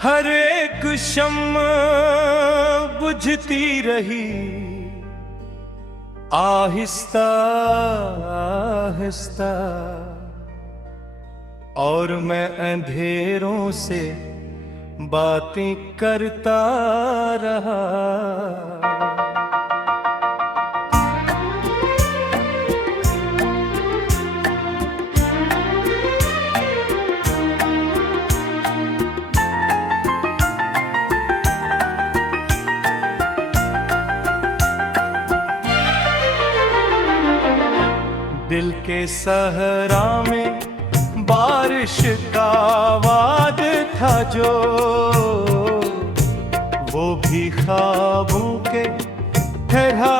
हर एक शम्मा बुझती रही, आहिस्ता आहिस्ता, और मैं अंधेरों से बातें करता रहा। दिल के सहरा में बारिश का वाद था जो, वो भी ख्वाबों के ठहरा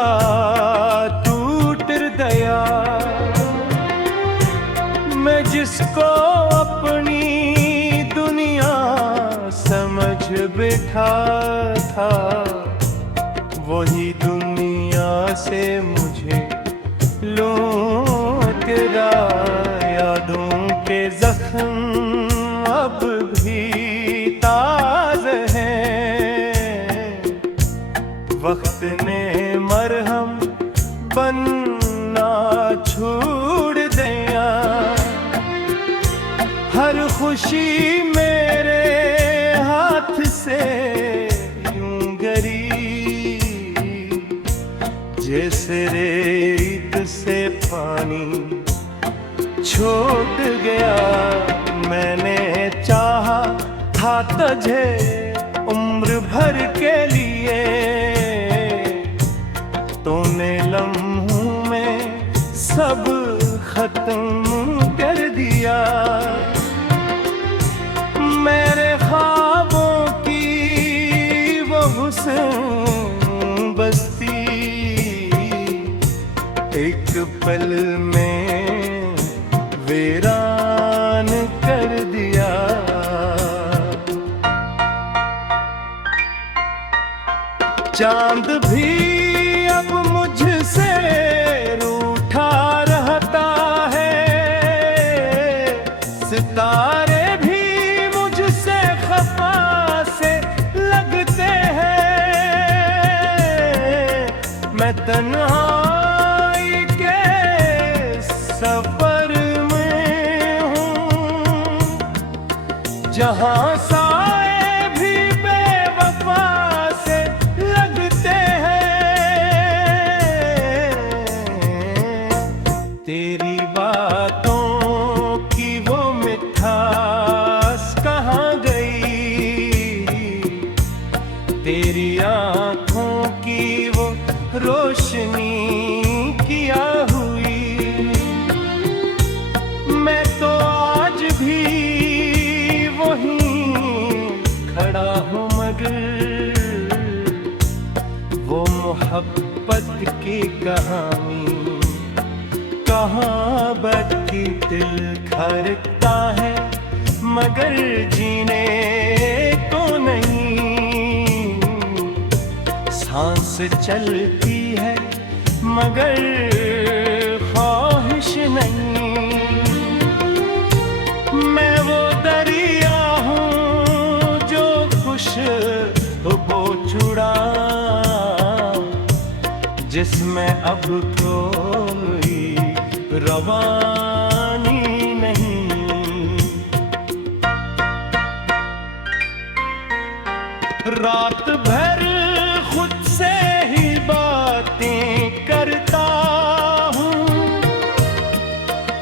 टूट गया। मैं जिसको अपनी दुनिया समझ बैठा था, वही दुनिया से मुझे लौट रहा। यादों के जख्म अब भी ताज़ा हैं, वक्त ने मरहम बनना छोड़ दिया। हर खुशी मेरे हाथ से यूं गरी, जैसे रेत से पानी छूट गया। मैंने चाहा था तुझे उम्र भर के लिए, तूने लम्हों में सब खत्म कर दिया। मेरे ख्वाबों की वो हुस्न बस्ती एक पल में वीरान कर दिया। चांद भी अब मुझसे रूठा रहता है, सितारे भी मुझसे खफा से लगते हैं। मैं तन्हाई के सफर में हूँ, जहाँ साए भी बेवफा से लगते हैं। तेरी बातों की वो मिठास कहाँ गई, तेरी आँखों की वो रोशनी किया हुई। मैं तो आज भी वहीं खड़ा हूँ, मगर वो मोहब्बत की कहानी कहाँ बची। दिल धड़कता है मगर जीने को नहीं, सांस चलती है मगर ख्वाहिश नहीं। मैं वो दरिया हूँ जो खुशबू छुड़ा, जिसमें अब कोई रवानी नहीं। रात भर खुद से ही बातें करता हूँ,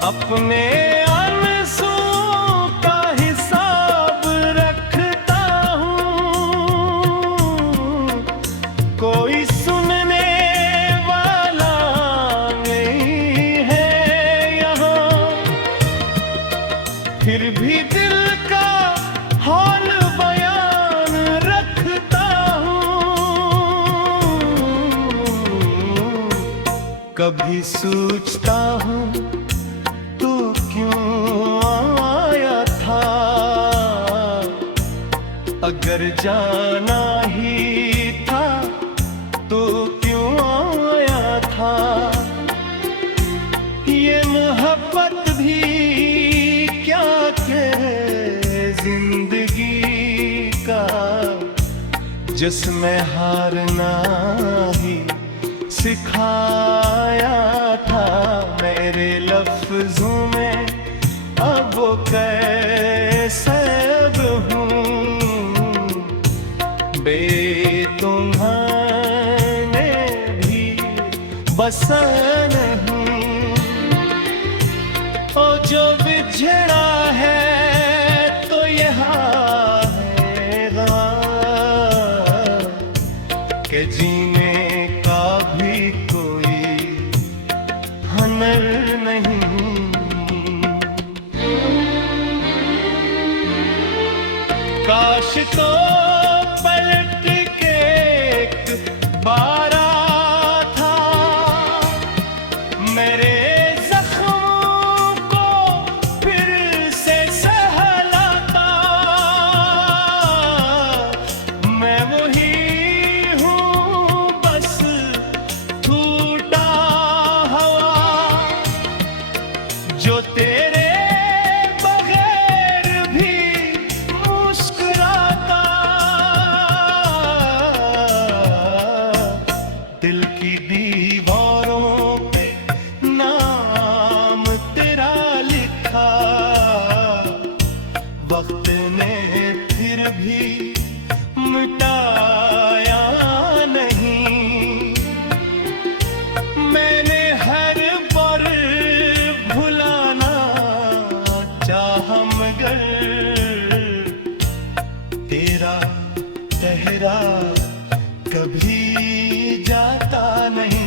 अपने आंसुओं का हिसाब रखता हूँ। कोई सुनने वाला नहीं है यहाँ, फिर भी दिल का हाल बयान रखता हूँ। कभी सोचता हूँ तू क्यों आया था, अगर जाना ही था तो क्यों आया था। ये मोहब्बत भी क्या के जिंदगी का जिसमें हारना ही सिखाया था, मेरे लफ्जों में अब वो कैसे अब हूँ, तुम्हारे भी बसा नहीं। ओ जो बिछड़ा है तो यहाँ है कि जीने का भी कोई हुनर नहीं। काश तो पलट के एक बारा था, मेरे जख्मों को फिर से सहलाता। मैं वही हूँ बस टूटा हवा, जो तेरे दिल की दीवारों पे नाम तेरा लिखा, वक्त ने फिर भी मिटाया नहीं। मैंने हर बार भुलाना चाहा मगर तेरा चेहरा कभी जाता नहीं।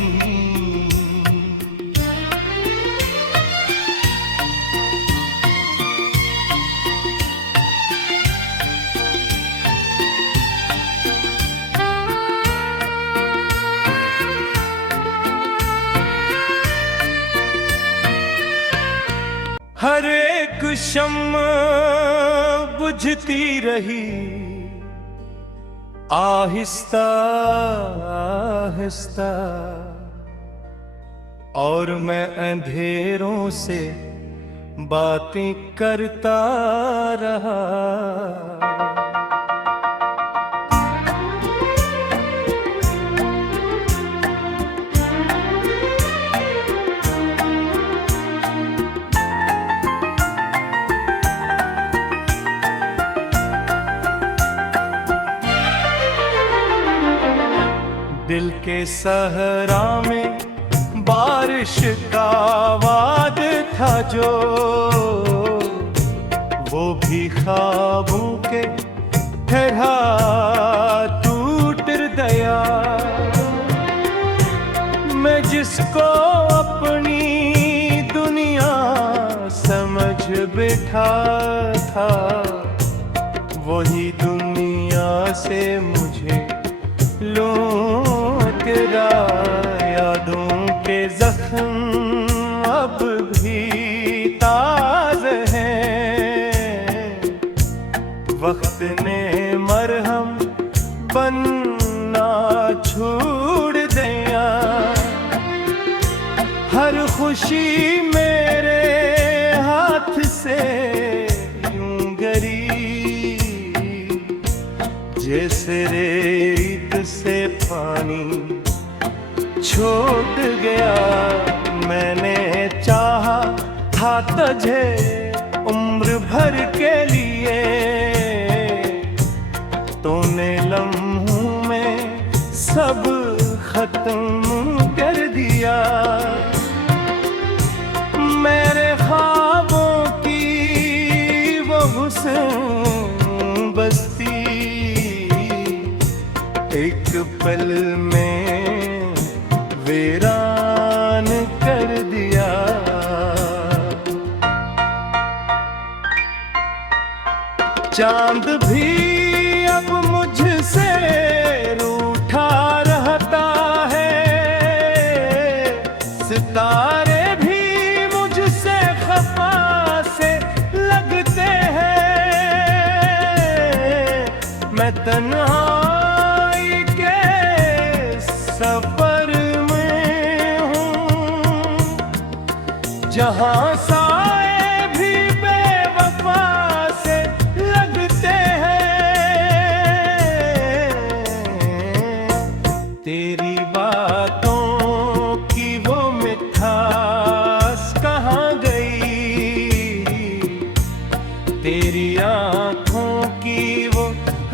हर एक शम्मा बुझती रही, आहिस्ता आहिस्ता, और मैं अंधेरों से बातें करता रहा। दिल के सहरा में बारिश का वाद था जो, वो भी ख्वाबों के ठहरा टूट गया। मैं जिसको अपनी दुनिया समझ बैठा था, वही दुनिया से मुझे लौट रहा। यादों के जख्म अब भी ताज़ा हैं, वक्त ने मरहम बनना छोड़ दिया। हर खुशी मेरे हाथ से यूं गरी, जैसे रेत से पानी छोड़ गया। मैंने चाहा था तुझे उम्र भर के लिए, तूने लम्हों में सब खत्म कर दिया। मेरे ख्वाबों की वो हुस्न बस्ती एक पल में वीरान कर दिया। चांद भी अब मुझसे रूठा रहता है, सितारे भी मुझसे खफा से लगते हैं। मैं तन्हाई के सफर में हूँ, जहाँ साए भी बेवफा से लगते हैं।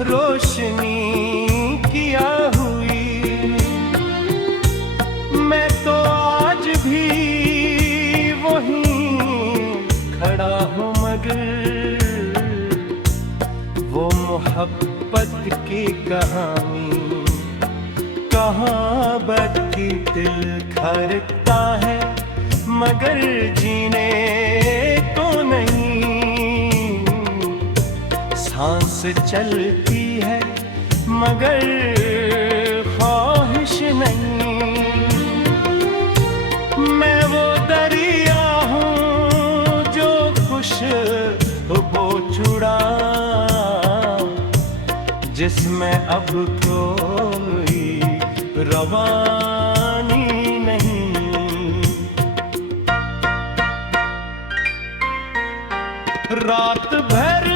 रोशनी किया हुई। मैं तो आज भी वहीं खड़ा हूँ, मगर वो मोहब्बत की कहानी कहाँ बदकी दिल खरता है, मगर जीने तो नहीं। सांस चलती है मगर ख्वाहिश नहीं। मैं वो दरिया हूँ जो खुशबू चुरा, जिसमें अब कोई रवानी नहीं। रात भर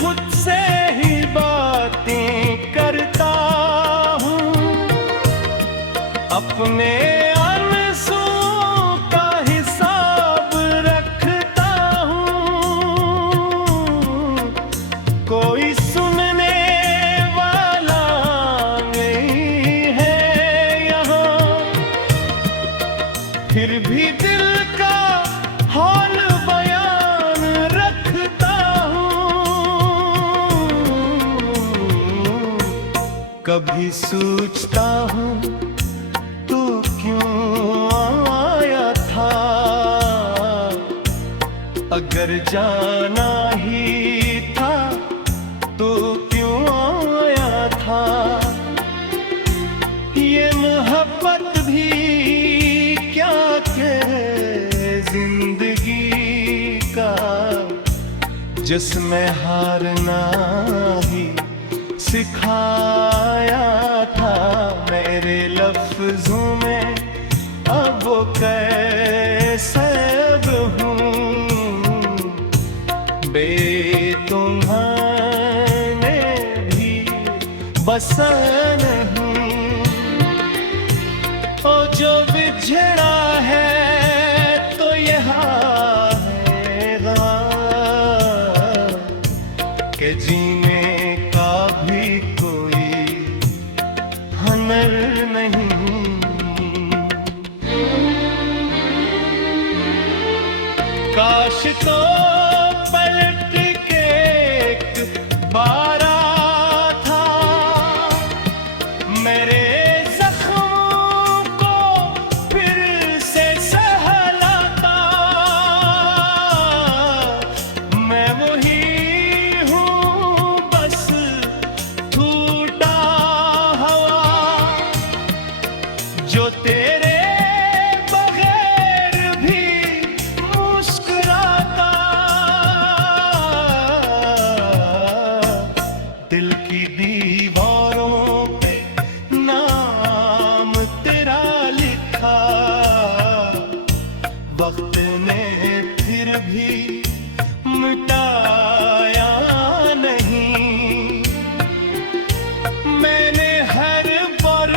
खुद से ही बातें करता हूँ, अपने आंसुओं का हिसाब रखता हूँ। कोई सुनने वाला नहीं है यहाँ, फिर भी दिल का हाल बयान रखता हूँ। कभी सोचता हूँ तू क्यों आया था, अगर जाना ही था तो क्यों आया था। ये मोहब्बत भी क्या के जिंदगी का, जिसमें हारना ही सिखाया था। मेरे लफ्जों में अब वो कैसे हूँ, तुम्हारे भी बसा नहीं। ओ जो बिछड़ा है तो यहाँ है कि जीने का भी कोई हुनर नहीं। काश तो पलट के एक बारा था, मेरे जख्मों को फिर से सहलाता। मैं वही हूँ बस टूटा हवा, जो तेरे दिल की दीवारों पे नाम तेरा लिखा। वक्त ने फिर भी मिटाया नहीं। मैंने हर बार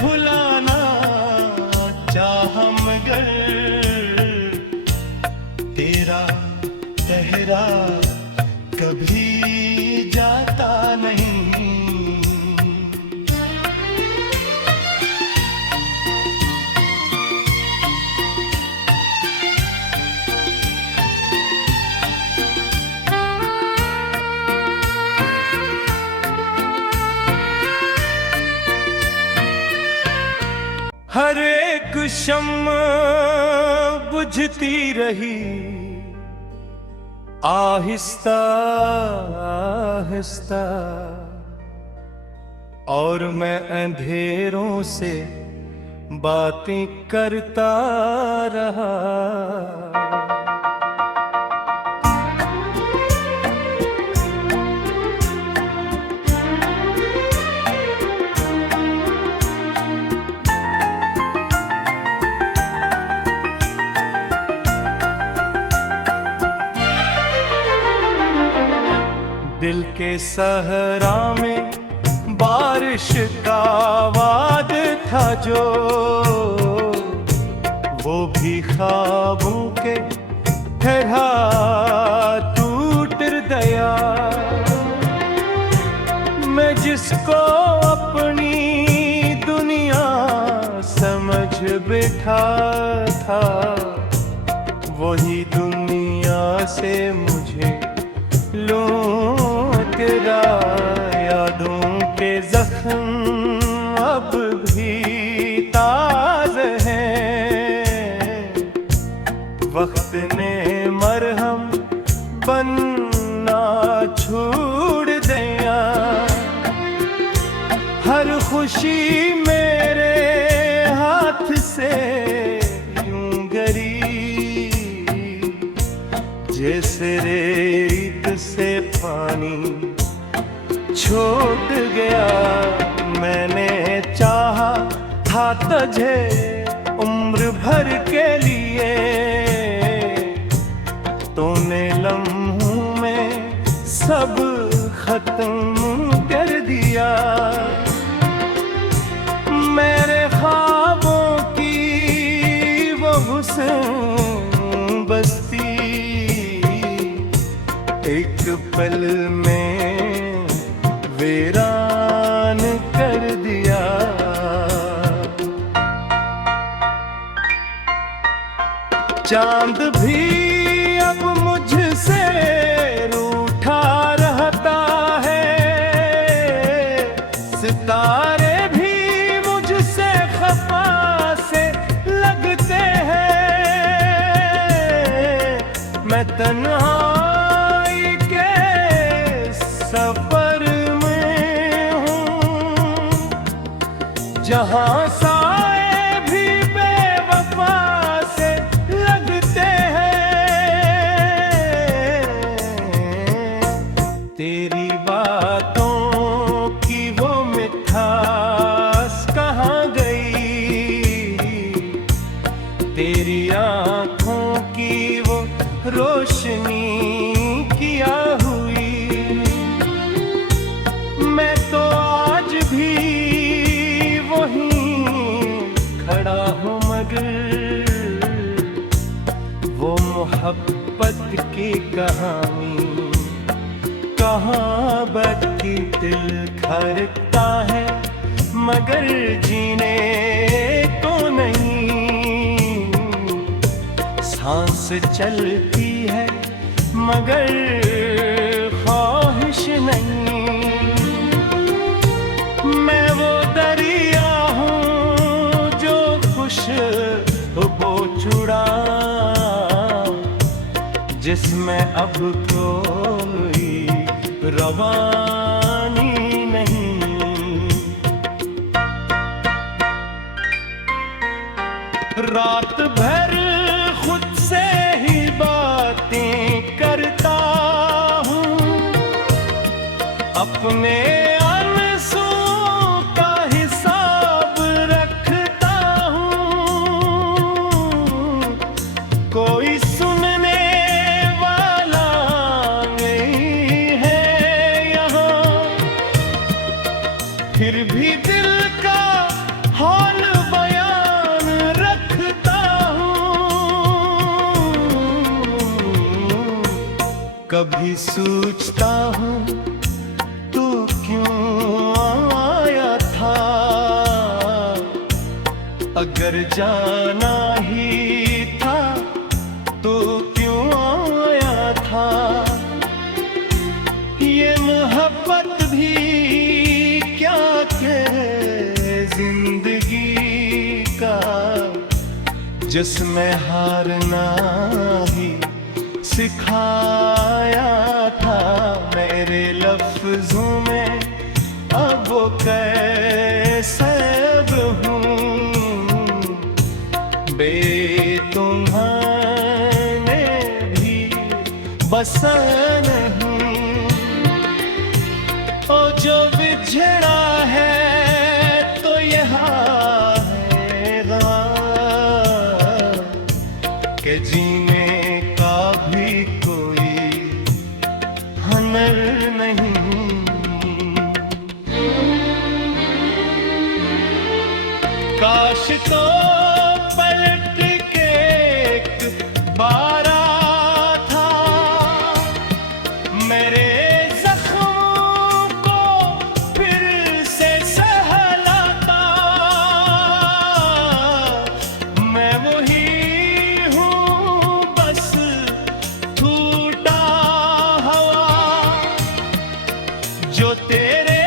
भुलाना चाहा, मगर तेरा चेहरा कभी जाता नहीं। हर एक शम्मा बुझती रही, आहिस्ता आहिस्ता, और मैं अंधेरों से बातें करता रहा। दिल के सहरा में बारिश का वाद था जो, वो भी ख्वाबों के ठहरा टूट गया। मैं जिसको अपनी दुनिया समझ बैठा था, वही दुनिया से मुझे लूट रहा। यादों के जख्म अब भी ताज़ा हैं, वक्त ने मरहम बनना छोड़ दिया। हर खुशी मेरे हाथ से यूं गरी, जैसे रेत से पानी छूट गया। मैंने चाहा था तुझे उम्र भर के लिए, तूने लम्हों में सब खत्म कर दिया। मेरे ख्वाबों की वो हुस्न बस्ती एक पल में वीरान कर दिया। चांद भी अब मुझसे रूठा रहता है, सितारे भी मुझसे खफा से लगते हैं। मैं तन्हाई के सफर में हूँ, जहाँ साए भी बेवफा से लगते हैं। तेरी बातों की वो मिठास कहाँ गई, तेरी आँखों की वो रोशनी किया हुई। मैं तो आज भी वहीं खड़ा हूँ, मगर वो मोहब्बत की कहानी कहाँ बची। दिल खरता है मगर जीने को नहीं, सांस चलती है मगर ख्वाहिश नहीं। मैं वो दरिया हूँ जो खुशबू चुरा, जिसमें अब कोई रवानी नहीं। रात भर खुद से ही बातें करता हूँ, अपने आंसू का हिसाब रखता हूँ। कोई सुनने वाला नहीं है यहाँ, फिर भी दिल का हाल बयान रखता हूँ। कभी सोचता हूँ तू क्यों आया था, अगर जाना ही था तो क्यों आया था। ये मोहब्बत भी क्या के जिंदगी का, जिसमें हारना ही सिखाया था। मेरे लफ्जों में अब वो कैसे हूँ, तुम्हारे भी बसा नहीं। ओ जो बिछड़ा है तो यहाँ है गम, के जीने का भी कोई हुनर नहीं। काश तो पलट के एक बार था, मेरे जख्मों को तेरे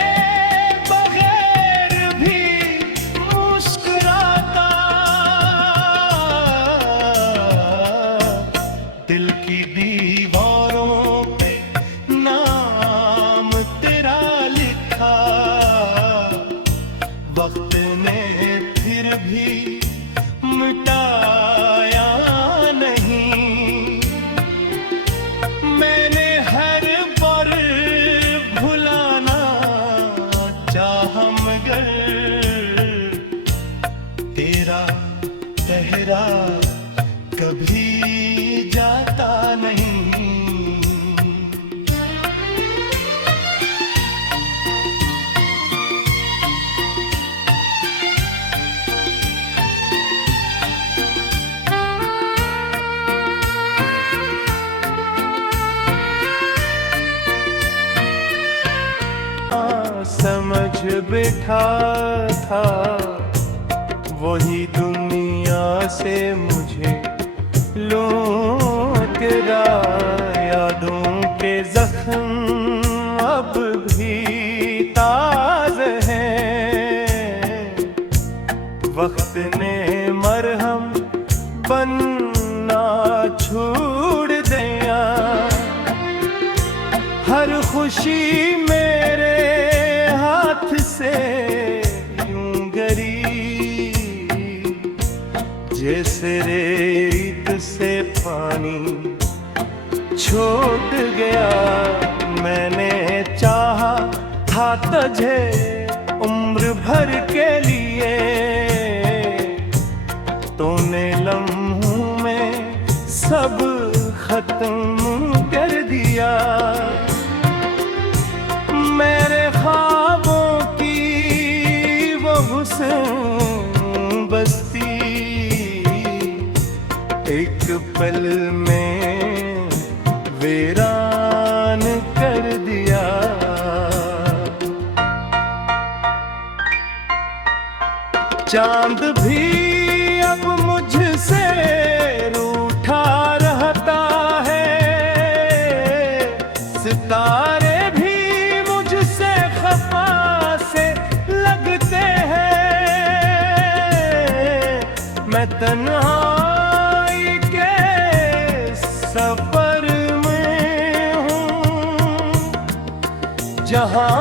बगैर भी मुस्कुराता, दिल की दीवारों पे नाम तेरा लिखा, वक्त ने फिर भी मिटाया नहीं। मैंने हर बार भुलाना चाहा मगर तेरा चेहरा कभी जाता नहीं। समझ बैठा था वही दुनिया से मुझे लौट रहा, यादों के जख्म अब भी ताज़े हैं, वक्त ने मरहम बनना छोड़ दिया। हर खुशी मेरे हाथ से यूं गरी, जैसे रेत से पानी छूट गया। मैंने चाहा था तुझे उम्र भर के लिए, तूने लम्हों में सब खत्म कर दिया। मेरे ख्वाबों की वो हुस्न बस्ती एक पल में वीरान कर दिया। चांद भी अब मुझसे रूठा रहता है, सितारे भी मुझसे खफा से लगते हैं। मैं तन्हाई के सफर में हूँ, जहाँ